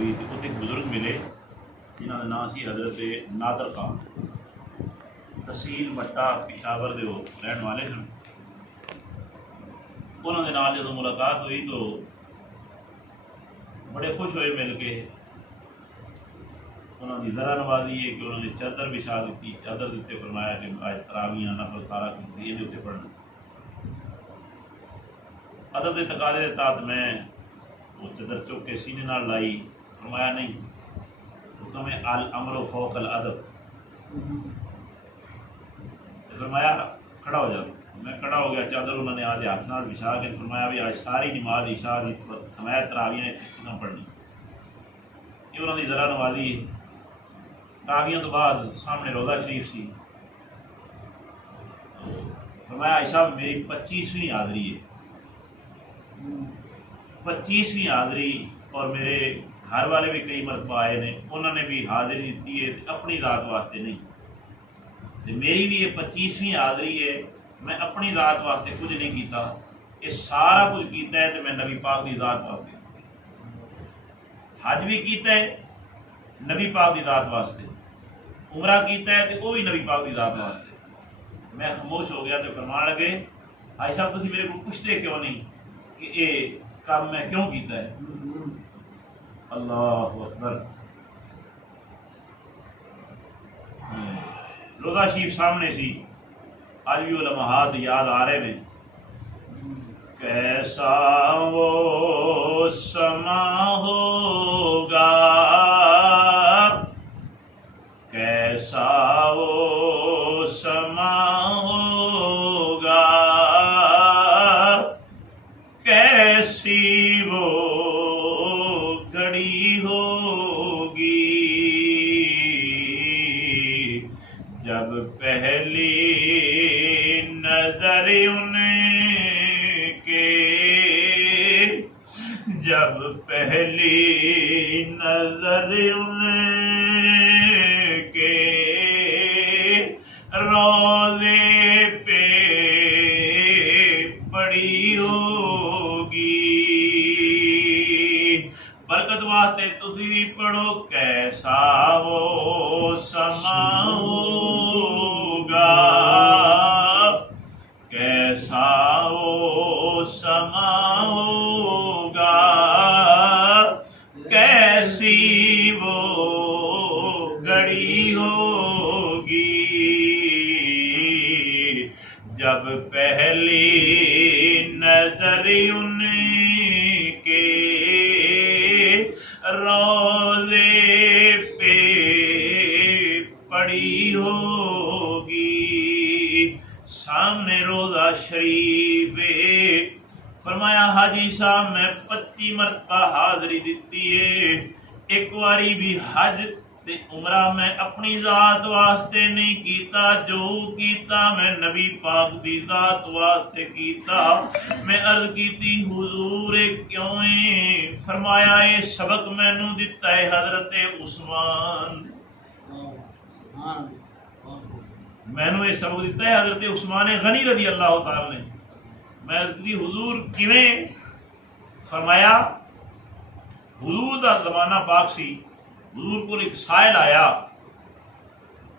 हुई तो उत्थे एक बुजुर्ग मिले जिन्हों का नाम से हज़रत नादर खान, तहसील मट्टा पिशावर के रहने वाले सन। उन्होंने नाल जो मुलाकात हुई तो बड़े खुश होए मिल के। उन्होंने ज़रा नवाजी है कि उन्होंने चादर बिछा दी, चादर दिते, फरमाया कि आज तरावियां नफल सारा कुछ ये उत्ते पढ़ना। अदब के तकाजे के तहत मैं वो चादर चुक के सीने नाल लाई। फरमाया नहीं, हुक्म है अल अमरो फौकल अदब। फरमाया खड़ा हो जाओ। मैं खड़ा हो गया, चादर उन्होंने आज हाथ नाल बिछा के फरमाया भी आज सारी नमाज इशा की समय तरावियां इतना पढ़नी। ये उन्होंने ज़रा नवाजी। तरावियां तो बाद सामने रोज़ा शरीफ सी। फरमाया आयशा मेरी 25वीं हाज़री है, 25वीं हाज़री। और मेरे घर वाले भी कई मरतबा आए ने, उन्होंने भी हाज़री दी है अपनी रात वास्ते नहीं। तो मेरी भी ये 25वीं हाज़री है, मैं अपनी रात वास्ते कुछ नहीं किया, ये सारा कुछ किया है तो मैं नबी पाक की रात वास्ते। हज भी किया है नबी पाक की रात वास्ते, उमरा किया है तो वह भी नबी पाक की रात वास्ते। मैं खामोश हो गया तो फरमान लगे भाई साहब तुम मेरे को पूछते क्यों नहीं कि ये काम मैं क्यों किया है। अल्लाह अकबर। रोज़ा शरीफ सामने सी, आज भी वो लम्हात याद आ रहे ने। कैसा वो समा होगा, कैसा वो समा होगा, कैसी वो घड़ी होगी जब पहली नजर उनके, जब पहली नजर उनके रोज़े पे पड़ी होगी। बरकत वास्ते तुसी भी पढ़ो, कैसा वो समा होगा, कैसा वो समा होगा, कैसी वो घड़ी होगी जब पहली नजर उनके रोज़े पे पड़ी होगी। सामने रोज़ा शरीफ है। फरमाया हाजी साहब मैं 25 मरतबा हाज़री दी है, एक बारी भी हज ते उमरा मैं अपनी जात वास्ते नहीं कीता, जो कीता मैं नबी पाक दी जात वास्ते कीता। मैं अर्ज कीती हुजूर क्यों है। फरमाया ये सबक मैनू दिता है हजरत उस्मान, मैनू ये सबक दिता है हजरत उस्मान गनी रज़ी अल्लाह तआला ने। मैं अर्ज की हुजूर किवें। फरमाया हुजूर दा ज़माना पाक सी, हुजूर को एक साइल आया,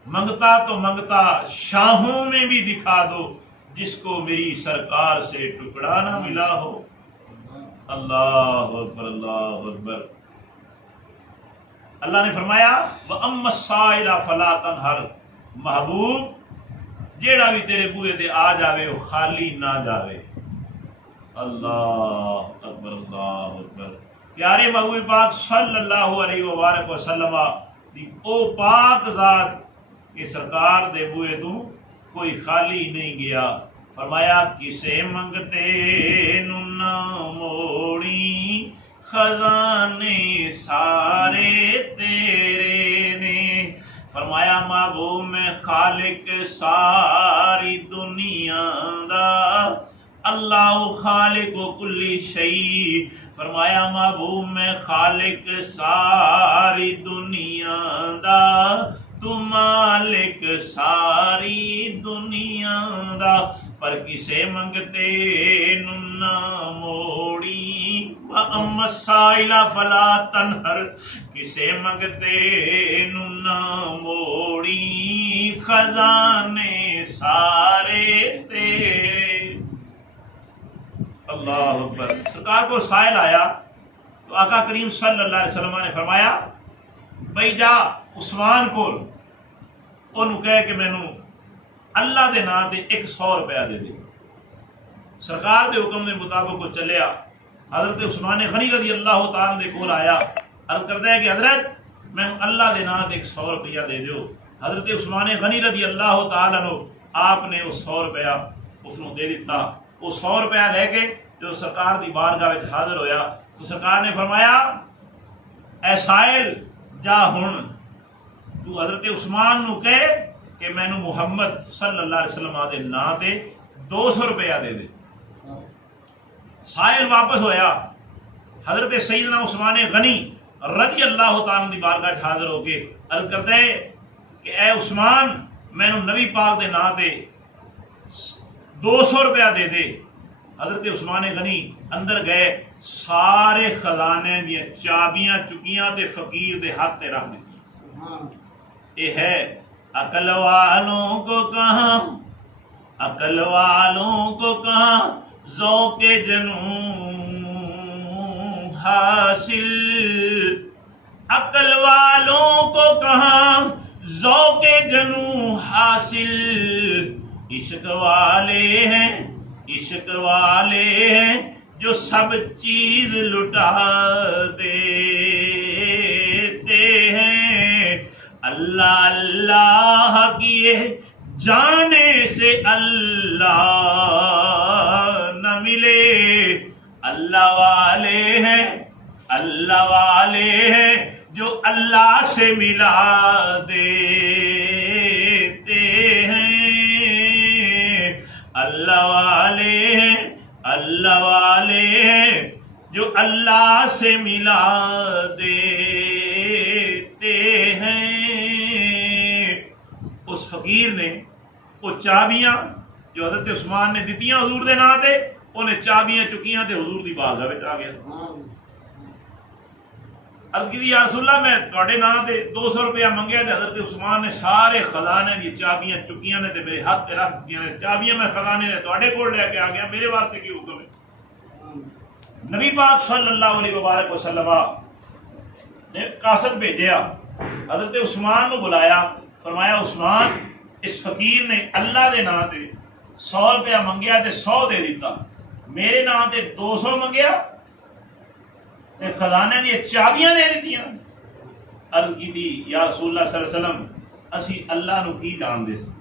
मंगता तो मंगता शाहों में भी दिखा दो जिसको मेरी सरकार से टुकड़ा ना मिला हो। अल्लाह अकबर, अल्लाह अकबर। अल्लाह ने फरमाया व अम्मा साइला फला तनहर, महबूब जेड़ा भी तेरे बूहे ते आ जावे वो खाली ना जावे। अल्लाह अकबर, अल्लाह अकबर। प्यारे महबूब पाक सल्लल्लाहु अलैहि वसल्लम दी ओ पाक जात के सरकार दे बूहे तू कोई खाली नहीं गया। फरमाया किसे मंगते नु ना मोड़ी, खजाने सारे तेरे ने। फरमाया महबूब मैं खालिक सारी दुनिया दा, अल्लाह खालिक कुल्ली शई। फरमाया महबूब मैं खालिक सारी दुनिया दा, तू मालिक सारी दुनिया दा। पर किसे मंगते नु ना मोड़ी, व अम्मा साइला फला तनहर, किसे मंगते नु ना मोड़ी, खजाने सारे तेरे। अल्लाह अकबर। सरकार को साइल आया तो आका करीम सल्लल्लाहु अलैहि वसल्लम ने फरमाया बई जा उस्मान को ओनू कह के मैनू अल्लाह के नाम से 100 रुपया दे दे। सरकार के हुक्म के मुताबिक वो चलिया। हजरत उस्मान गनी रज़ी अल्लाह तआला दे कोल आया, अर्ज करता है कि हजरत मैनू अल्लाह के नाम से 100 रुपया दे दो। हजरत उस्मान गनी रज़ी अल्लाह तआला नो आपने वो 100 रुपया उसनू दे दिता। वो 100 रुपया लेके जो सरकार की बारगाह में हाजिर होया तो सरकार ने फरमाया ऐ साइल जा हुण तू हजरत उस्मान नू कह कि मैनू मुहम्मद सल्लल्लाहु अलैहि वसल्लम के नाम से 200 रुपया दे दे। साहिल वापस होया, हजरत सईदना उस्मान गनी रज़ी अल्लाह तआला की बारगाह हाजिर होके अर्ज करता है कि ए उस्मान मैनू नबी पाक के नाम से 200 रुपया दे दे। हजरत उस्मान गनी अंदर गए, सारे खजाने दी चाबियां चुकियां ते फकीर दे हाथ ते रख दी। ये है अकल वालों को कहां, अकल वालों को कहां ज़ौक़े जनूं हासिल, अकल वालों को कहां ज़ौक़े जनूं हासिल। इश्क वाले हैं, इश्क वाले हैं जो सब चीज लुटा देते हैं। अल्लाह अल्लाह किए जाने से अल्लाह न मिले। अल्लाह वाले हैं, अल्लाह वाले हैं जो अल्लाह से मिला देते हैं। अल्लाह वाले हैं, अल्लाह वाले हैं जो अल्लाह से मिला देते हैं। उस फकीर ने वो चाबियां जो हजरत उस्मान ने दितियां हुजूर दे नाम ते, उन्हें चाबियां चुकियां ते हुजूर दी बारगाह विच आ गया। अर्ज की या रसूलल्लाह मैं तुहाडे नाम ते 200 रुपया मंगया ते हजरत उस्मान ने सारे खजाने दी चाबियां चुकियां ने ते मेरे हाथ ते रख दियां ने। चाबियां मैं खजाने दे तुहाडे कोल लेके आ गया, मेरे वास्ते की हुक्म है? नबी पाक सल्लल्लाहु अलैहि वसल्लम ने कासद भेजा, हजरत उस्मान को बुलाया, फरमाया उस्मान इस फकीर ने अल्लाह के नाम से 100 रुपया मंगया ते 100 दे दिता, मेरे नाम से 200 मंगया ते खजाने दी चाबियां दे दित्तियां। अर्ज की थी या रसूलुल्लाह सल्लल्लाहु अलैहि वसल्लम असी अल्लाह नू की जानदे सी,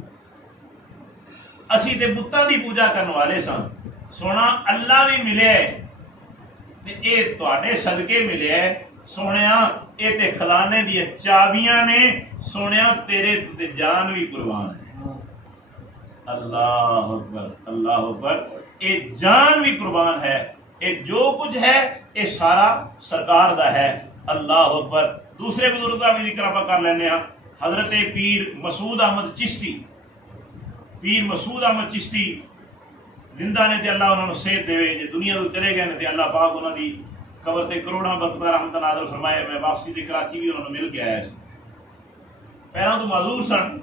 असी ते बुत्तां दी पूजा करने वाले सन। सोना अल्लाह भी मिले ते ये तुहाडे सदके मिले सोनिया, ये ते खजाने दी चाबियां ने सोनिया, तेरे ते जान भी कुर्बान है। अल्लाह अकबर, अल्लाह अकबर। ये जान भी कुर्बान है, ये जो कुछ है ये सारा सरकार दा है। अल्लाह अकबर। दूसरे बुजुर्ग का भी जिक्र आप कर लेने। हजरत पीर मसूद अहमद चिश्ती, पीर मसूद अहमद चिश्ती जिंदा ने ते अल्लाह उन्होंने सेहत देवे, जे दुनिया तो चले गए ने ते अल्लाह पाक उन्होंने कबर ते करोड़ों वक्त रहमत नाज़िल फरमाए। मैं वापसी ते कराची भी उन्होंने मिल के आया। पहला तो माजूर सन,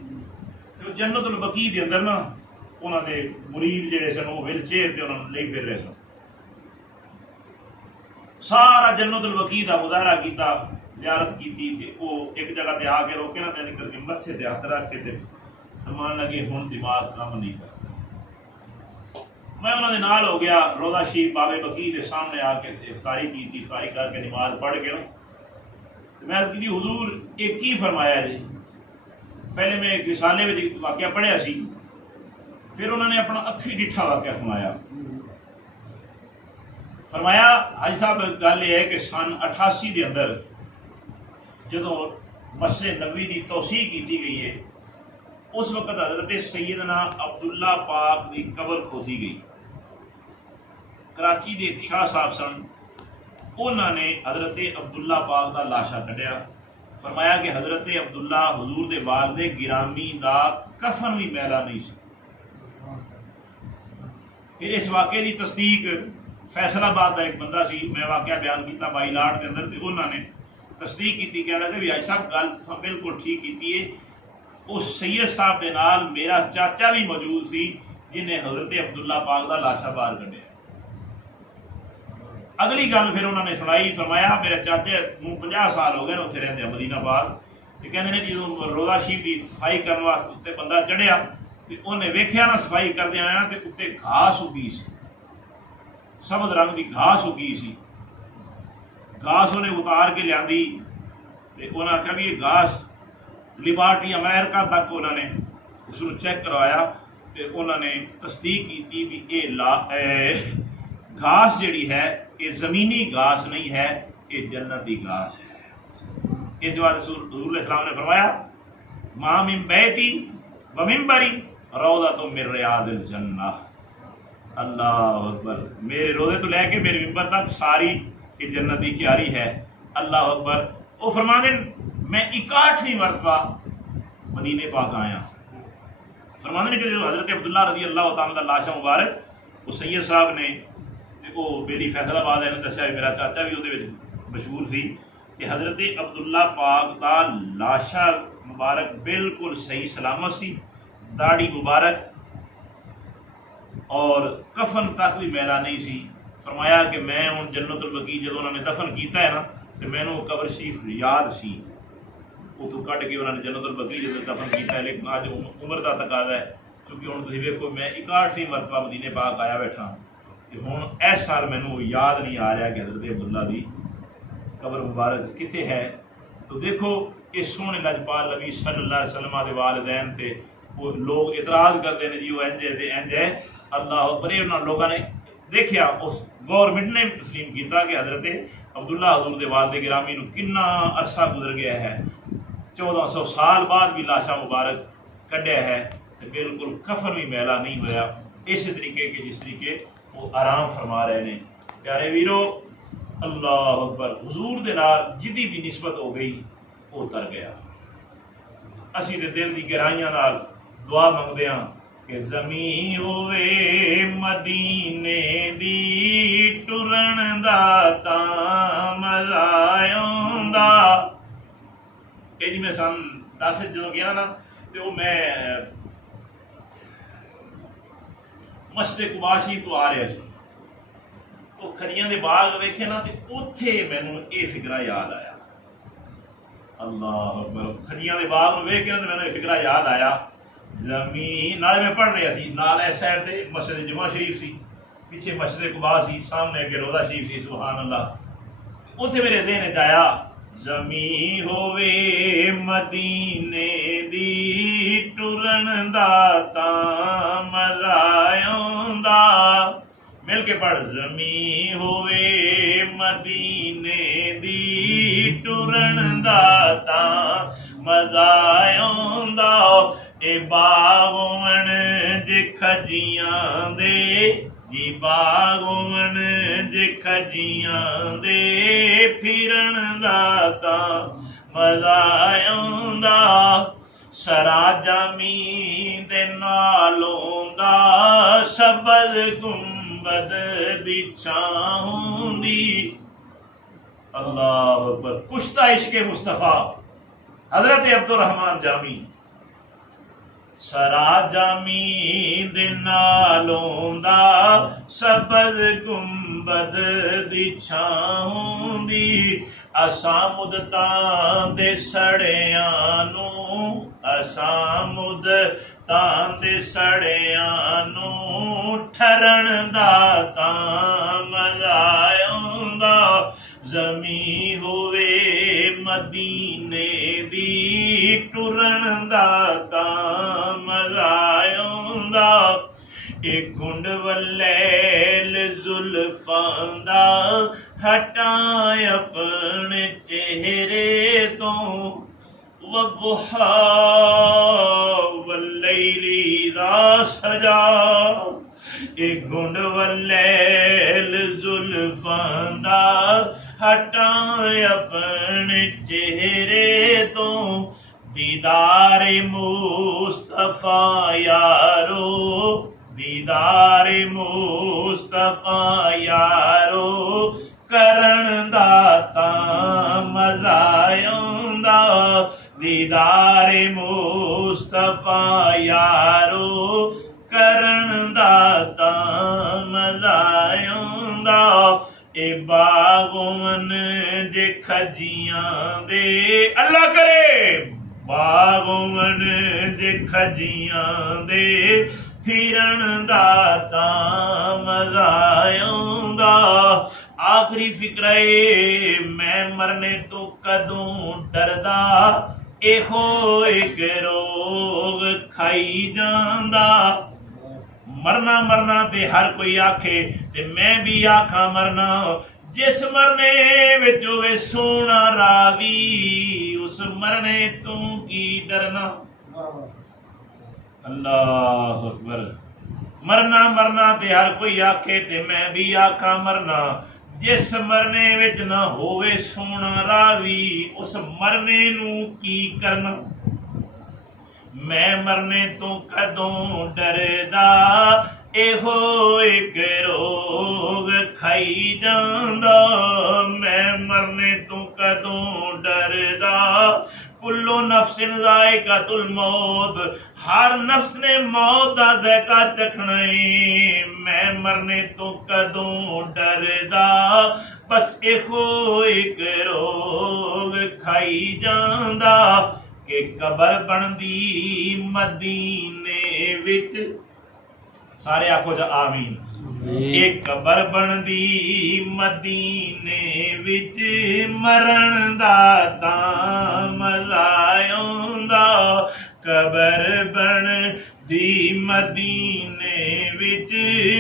तो जन्नतुल बकी दे अंदर ना उन्होंने मुरीद जेडे सन वो विल चेयर ते उन्होंने ले फिर रहे सन। सारा जन्नतुल बकी दा मुजाहरा किया, ज़ियारत की, वो एक जगह ते आके रोके ना मैंने करके मत्थे ते हाथ रख के फरमान लगे हुण दिमाग काम नहीं करता। मैं उन्होंने नाल हो गया, रोज़ा शरीफ बाबे बकी के सामने आके इफ्तारी की, इफ्तारी करके नमाज पढ़ के ना मैं की हुजूर एक ही फरमाया जी। पहले मैं एक रिसाले में एक वाक़या पढ़िया सी, फिर उन्होंने अपना अखी डिठा वाक़या फरमाया। फरमाया हाजी साहब गल यह है कि सन 88 के अंदर जो मस्जिद नबवी की तोसी की गई है, उस वक्त हजरत सैयदना अब्दुल्ला पाक की कबर खोदी गई। कराची के एक शाह साहब सन, उन्होंने हजरत अब्दुल्ला पाक का लाशा कढ़िया। फरमाया कि हजरत अब्दुल्ला हुजूर दे वालिद गिरामी का कफन भी मैला नहीं सी। फिर इस वाक़े की तस्दीक फैसलाबाद का एक बंदा सी, मैं वाकया बयान किया बाईलाट के अंदर, तो उन्होंने तस्दीक की, कह लगे भी ऐसा गल बिल्कुल ठीक की है। उस सैयद साहब के नाल मेरा चाचा भी मौजूद सी जिन्हें हजरत अब्दुल्ला पाक का लाशा बाहर कढ़िया। अगली गल फिर उन्होंने सुनाई, फरमाया मेरे चाचे नूं 50 साल हो गए उत्थे रहिंदे मदीनाबाद, ते कहंदे ने जो रोज़ा शरीफ की सफाई करने वास्ते उत्ते बंदा चढ़िया, तो उन्हें वेख्या ना सफाई करदे आया तो उत्ते घास उगी सी, सबज रंग की घास उगी सी। घास उन्हें उतार के लियांदी ते उन्हें आख्या भी ये घास लिबार्टी अमेरिका तक उन्होंने उसको चेक करवाया, तो उन्होंने तस्दीक की भी ये घास जिहड़ी है ये ज़मीनी घास नहीं है, ये जन्नत की घास है। इस बात रसूल इस्लाम ने फरमाया मां मिन बैती व मिंबरी रौज़तुम मिन रियादिल जन्नह। अल्लाह अकबर, मेरे रोज़े तो लैके मेरे मिंबर तक सारी ये जन्नत की क्यारी है। अल्लाह अकबर। वो फरमाते मैं 61वीं मरतबा मदीने पाक आया। फरमाते कि जो हज़रत अब्दुल्ला रज़ी अल्लाह तआला लाशा मुबारक वो सैयद साहब ने वो मेरी फैसलाबाद है दसिया, मेरा चाचा भी वो मशहूर सी कि हज़रत अब्दुल्ला पाक का लाशा मुबारक बिल्कुल सही सलामत सी, दाढ़ी मुबारक और कफन तक भी मैला नहीं सी। फरमाया कि मैं हूँ जन्नतुल बकी जो उन्होंने दफन किया है ना, तो मैनू कबर शरीफ याद सी, उतों कट के उन्होंने जन्नतुल बकी जो दफन किया है। लेकिन अज उम्र का तकाजा है, क्योंकि हूँ तुम वेखो मैं 61वीं मरतबा मदीने पाक आया बैठा, तो हूँ इस साल मैनू याद नहीं आ रहा कि हज़रत अब्दुल्ला की कबर मुबारक कितने है। तो देखो इस सोहने लजपाल नबी सल्लल्लाहु अलैहि वसल्लम के वालिदैन ते वो लोग इतराज़ करते हैं जी वो इंज है इंज है। अल्लाह पर उन्होंने लोगों ने देखिया, उस गौरमेंट ने तस्लीम किया कि हज़रत अब्दुल्ला हजूर के वालिद गिरामी नूं कितना अरसा गुजर गया है, 1400 साल बाद भी लाशा मुबारक कढ़िया है, तो बिल्कुल कफन भी मैला नहीं होया। इस तरीके के जिस तरीके वो आराम फरमा रहे हैं। प्यारे वीरो अल्लाह अकबर, हुजूर दे नाल जिदी भी निस्बत हो गई वो तर गया। असीं ते दिल दी गहराइयां नाल दुआ मंगदे हां कि ज़मीं होवे मदीने दी टुरन दा तां मज़ा आउंदा। ये जी मैं सन 10 जो गया ना, तो मैं मस्जिद कुबाशी तो आ रहा सी, तो खरियां दे बाग वेखे ना, तो उत्थे मैनू ये फिक्रा याद आया। अल्लाह अकबर, खरियां दे बाग वेख के ना मैनू फिक्रा याद आया। जमीन नाले मैं पढ़ रहा थी, नाल इस साइड से मस्जिद जुमा शरीफ सी, पीछे मस्जिद कुबा सी, सामने अगे रोज़ा शरीफ सी। सुभान अल्लाह। उत्थे मेरे देहन च आया जमी होवे मदीने दी टुरन दा तां मज़ा आउंदा। मिल के पढ़, जमी होवे मदीने दी टुरन दा तां मज़ा आउंदा। ए बागवन जे खजियां दे जी बागवन जे खजियां दे फिरन दा तां मज़ा आउंदा। सरा जामी दे नालों दा सबज़ गुंबद दी छां हुंदी। अल्लाह अकबर। कुश्ता इश्क़े मुस्तफ़ा हज़रत अब्दुर्रहमान जामी। सरा जामी दे नालों दा सबज़ गुंबद दी छां हुंदी। असां मुदतां दे सड़ियां नूं, असां मुदतां दे सड़ियां नूं ठरण दा तां मज़ा आउंदा। जमी होवे मदीने दी टुरन दा तां मज़ा आउंदा। एक घुंड वलैल जुल्फां दा हटाए अपने चेहरे तो वदुहा वल्लैली दा सजा। एक घुंड वलैल जुल्फां दा हटाए अपने चेहरे तो दीदारे मुस्तफा यारो ਦੀਦਾਰੇ ਮੁਸਤਫਾ ਯਾਰੋ ਕਰਨ ਦਾ ਤਾਂ ਮਜ਼ਾ ਆਉਂਦਾ ਦੀਦਾਰੇ ਮੁਸਤਫਾ ਯਾਰੋ ਕਰਨ ਦਾ ਤਾਂ ਮਜ਼ਾ ਆਉਂਦਾ ਇਹ ਬਾਗੋਂ ਜੇ ਖਜੀਆਂ ਦੇ ਅੱਲਾ ਕਰੇ ਬਾਗੋਂ ਜੇ ਖਜੀਆਂ ਦੇ ਫਿਰਨ ਦਾ ਤਾਂ ਮਜ਼ਾ ਆਉਂਦਾ ਆਖਰੀ ਫਿਕਰਾ ਏ ਮੈਂ ਮਰਨੇ ਤੋਂ ਕਦੋਂ ਡਰਦਾ ਇਹੋ ਇੱਕ ਰੋਗ ਖਾਈ ਜਾਂਦਾ ਮਰਨਾ ਮਰਨਾ ਤੇ ਹਰ ਕੋਈ ਆਖੇ ਤੇ ਮੈਂ ਵੀ ਆਖਾਂ ਮਰਨਾ ਜਿਸ ਮਰਨੇ ਵਿੱਚ ਹੋਵੇ ਸੋਹਣਾ ਰਾਵੀ ਉਸ ਮਰਨੇ ਤੋਂ ਕੀ ਡਰਨਾ ਅੱਲਾਹੁ ਅਕਬਰ ਮਰਨਾ ਮਰਨਾ ਤੇ ਹਰ ਕੋਈ ਆਖੇ ਤੇ ਮੈਂ ਵੀ ਆਖਾਂ ਮਰਨਾ ਜਿਸ ਮਰਨੇ ਵਿੱਚ ਨਾ ਹੋਵੇ ਸੋਹਣਾ ਰਾਵੀ ਉਸ ਮਰਨੇ ਨੂੰ ਕੀ ਕਰਨਾ ਮੈਂ ਮਰਨੇ ਤੋਂ ਕਦੋਂ ਡਰਦਾ ਇਹੋ ਇੱਕ ਰੋਗ ਖਾਈ ਜਾਂਦਾ ਮੈਂ ਮਰਨੇ ਤੋਂ ਕਦੋਂ ਡਰਦਾ ਕੁੱਲੋ ਨਫਸਿਨ ਜ਼ਾਇਕਾਤੁਲ ਮੌਤ ਹਰ ਨਫਸ ਨੇ ਮੌਤ ਦਾ ਜ਼ਾਇਕਾ ਚਖਣਾ ਏ ਮੈਂ ਮਰਨੇ ਤੋਂ ਕਦੋਂ ਡਰਦਾ ਬਸ ਇਹੋ ਇੱਕ ਰੋਗ ਖਾਈ ਜਾਂਦਾ ਕਿ ਕਬਰ ਬਣਦੀ ਮਦੀਨੇ ਵਿੱਚ ਸਾਰੇ ਆਖੋ ਜਾ ਆਮੀਨ ਇਹ ਕਬਰ ਬਣਦੀ ਮਦੀਨੇ ਵਿੱਚ ਮਰਨ ਦਾ ਤਾਂ ਮਜ਼ਾ ਆਉਂਦਾ ਕਬਰ ਬਣਦੀ ਮਦੀਨੇ ਵਿੱਚ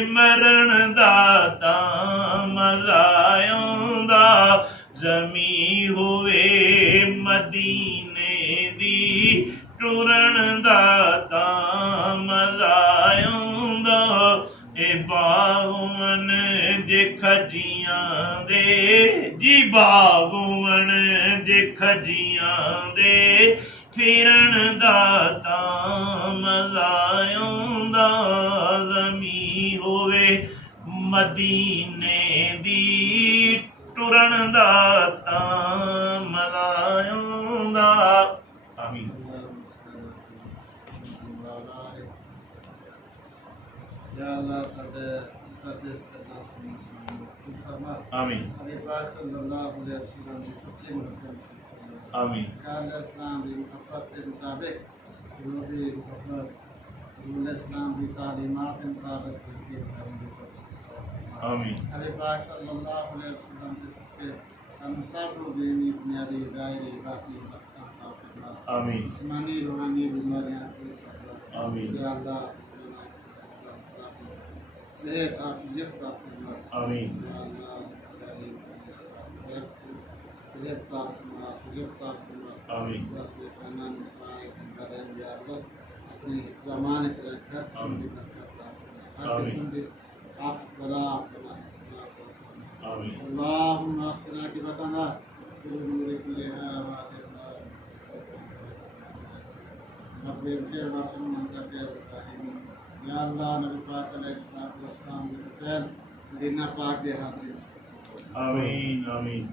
ਮਰਨ ਦਾ ਤਾਂ ਮਜ਼ਾ ਆਉਂਦਾ ਜ਼ਮੀਨ ਹੋਵੇ ਮਦੀਨੇ ਦੀ ਟੁਰਨ ਦਾ ਤਾਂ ਮਜ਼ਾ ਆਉਂਦਾ ਇਹ ਬਾਗਵਨ ਜੇ ਖਜੀਆਂ ਦੇ ਜੀ ਬਾਗਵਨ ਜੇ ਖਜੀਆਂ ਦੇ ਫਿਰਨ ਦਾ ਤਾਂ ਮਜ਼ਾ ਆਉਂਦਾ ਜ਼ਮੀਨ ਹੋਵੇ ਮਦੀਨੇ ਦੀ ਟੁਰਨ ਦਾ ਤਾਂ ਮਜ਼ਾ ਆਉਂਦਾ ਆਮੀਨ या अल्लाह साडे मुक़द्दस अल्लाह सुनो फरमा आमीन अली पाक सल्लल्लाहु अलैहि वसल्लम की सच्ची मोहब्बत से आमीन काल इस्लाम की मोहब्बत के मुताबिक रोज़ी मोहब्बत रूल इस्लाम की तालीमात के मुताबिक के आमीन अली पाक सल्लल्लाहु अलैहि वसल्लम के सच्चे हम सब लोग दीनी दुनियावी दायरे बाकी आमीन जिस्मानी रूहानी बीमारियां आमीन या अल्लाह सेहत आफियत आमीन सेहत आफियत आमीन अपनी जमानत रखकर आमीन आमीन اللهم اغسل عاقبتنا في الامور كلها رب اغفر وارحمنا انت خير الراحمين या अल्लाह नबी पाक अलैहिस्सलाम के फैल मदीना पाक दे हाजिर आमीन आमीन